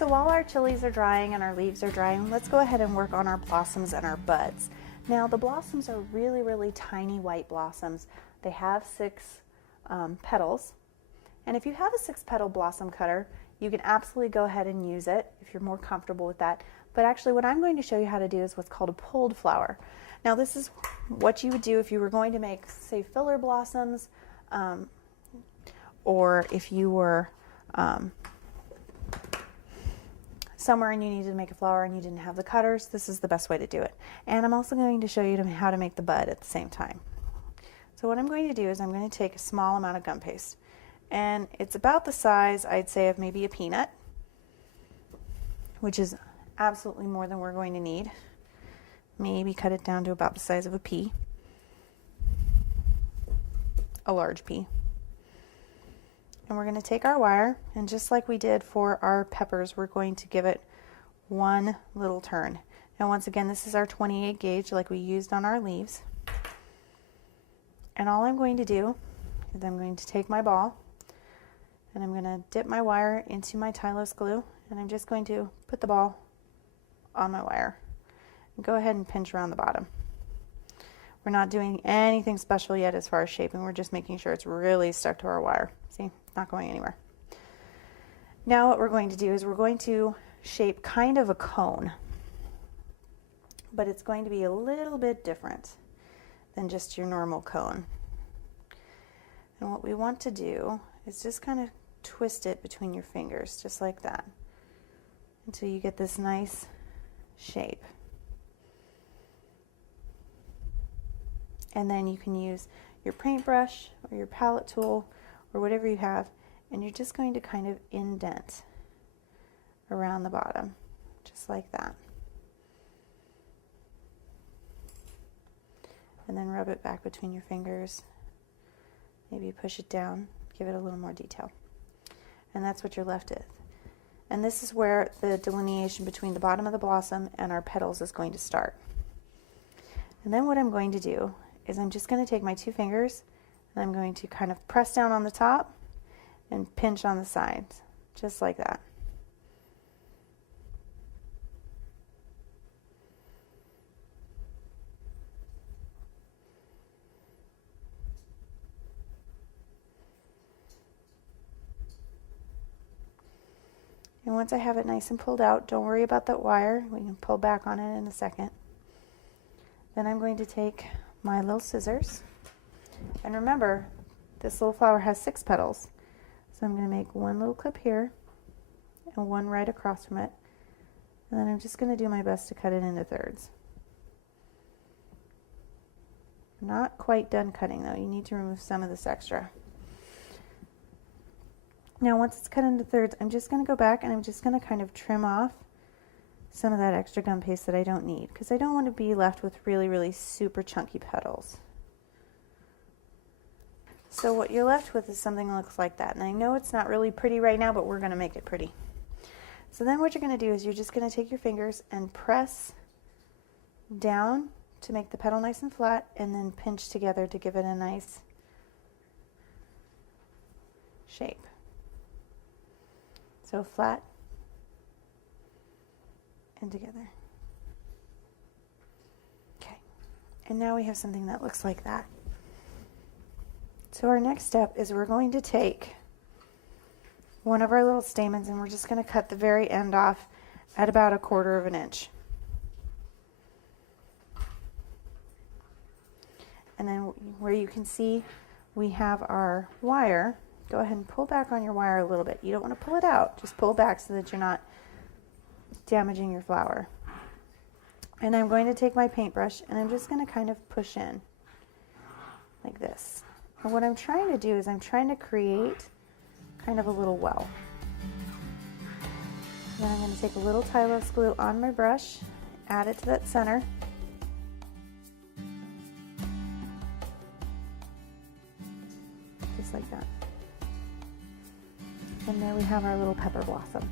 So while our chilies are drying and our leaves are drying, let's go ahead and work on our blossoms and our buds. Now the blossoms are really, really tiny white blossoms. They have 6 petals. And if you have a 6-petal blossom cutter, you can absolutely go ahead and use it if you're more comfortable with that. But actually what I'm going to show you how to do is what's called a pulled flower. Now this is what you would do if you were going to make, say, filler blossoms, or if you were somewhere and you needed to make a flower and you didn't have the cutters. This is the best way to do it. And I'm also going to show you how to make the bud at the same time. So what I'm going to do is I'm going to take a small amount of gum paste, and it's about the size, I'd say, of maybe a peanut, which is absolutely more than we're going to need. Maybe cut it down to about the size of a pea, a large pea. And we're going to take our wire, and just like we did for our peppers, we're going to give it one little turn. Now once again, this is our 28 gauge like we used on our leaves. And all I'm going to do is I'm going to take my ball and I'm going to dip my wire into my Tylose glue, and I'm just going to put the ball on my wire and go ahead and pinch around the bottom. We're not doing anything special yet as far as shaping. We're just making sure it's really stuck to our wire. See, not going anywhere. Now what we're going to do is we're going to shape kind of a cone, but it's going to be a little bit different than just your normal cone. And what we want to do is just kind of twist it between your fingers, just like that, until you get this nice shape. And then you can use your paintbrush or your palette tool or whatever you have, and you're just going to kind of indent around the bottom, just like that. And then rub it back between your fingers. Maybe push it down, give it a little more detail. And that's what you're left with. And this is where the delineation between the bottom of the blossom and our petals is going to start. And then what I'm going to do is I'm just going to take my 2 fingers and I'm going to kind of press down on the top and pinch on the sides, just like that. And once I have it nice and pulled out, don't worry about that wire. We can pull back on it in a second. Then I'm going to take my little scissors. And remember, this little flower has 6 petals. So I'm going to make one little clip here and one right across from it. And then I'm just going to do my best to cut it into thirds. Not quite done cutting though. You need to remove some of this extra. Now once it's cut into thirds, I'm just going to go back and I'm just going to kind of trim off some of that extra gum paste that I don't need, because I don't want to be left with really, really super chunky petals. So what you're left with is something that looks like that. And I know it's not really pretty right now, but we're going to make it pretty. So then what you're going to do is you're just going to take your fingers and press down to make the petal nice and flat, and then pinch together to give it a nice shape. So flat and together. Okay, and now we have something that looks like that. So our next step is we're going to take one of our little stamens and we're just going to cut the very end off at about 1/4 inch. And then where you can see we have our wire, go ahead and pull back on your wire a little bit. You don't want to pull it out, just pull back so that you're not damaging your flower. And I'm going to take my paintbrush and I'm just going to kind of push in like this. And what I'm trying to do is I'm trying to create kind of a little well. Then I'm going to take a little Tylose glue on my brush, add it to that center. Just like that. And there we have our little pepper blossom.